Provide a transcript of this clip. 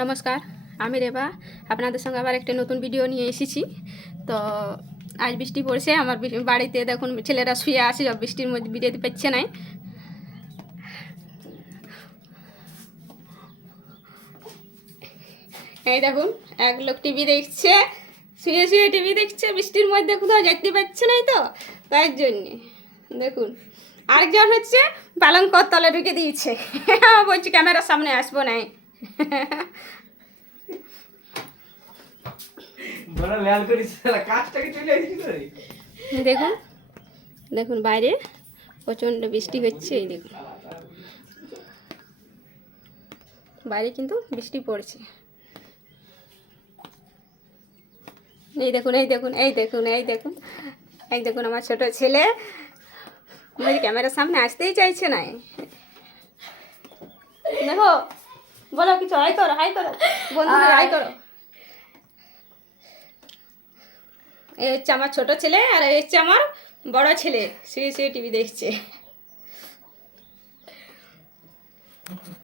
নমস্কার, আমি রেবা। আপনাদের সঙ্গে আবার একটা নতুন ভিডিও নিয়ে এসেছি। তো আজ বৃষ্টি পড়ছে, আমার বাড়িতে দেখুন ছেলেরা শুয়ে আছে, সব বৃষ্টির মধ্যে বেরোতে পারছে নাই। এই দেখুন, এক লোক টিভি দেখছে, শুয়ে শুয়ে টিভি দেখছে, বৃষ্টির মধ্যে কোথাও যেতে পারছে নাই তো তাই জন্যে দেখুন, আরেকজন হচ্ছে পালঙ্কর তলে ঢুকে দিয়েছে। বলছি, ক্যামেরার সামনে আসব নাই। দেখুন দেখুন বাইরে প্রচণ্ড বৃষ্টি হচ্ছে, এই দেখুন। বাইরে কিন্তু বৃষ্টি পড়ছে। এই দেখুন এই দেখুন এই দেখুন এই দেখুন এই দেখুন আমার ছোট ছেলে। ক্যামেরার সামনে আসতেই চাইছে না দেখো কিছু হাই করো হাই করো। বন্ধুদের হাই করো। এই হচ্ছে আমার ছোট ছেলে আর এই হচ্ছে আমার বড় ছেলে। শুয়ে শুয়ে টিভি দেখছে।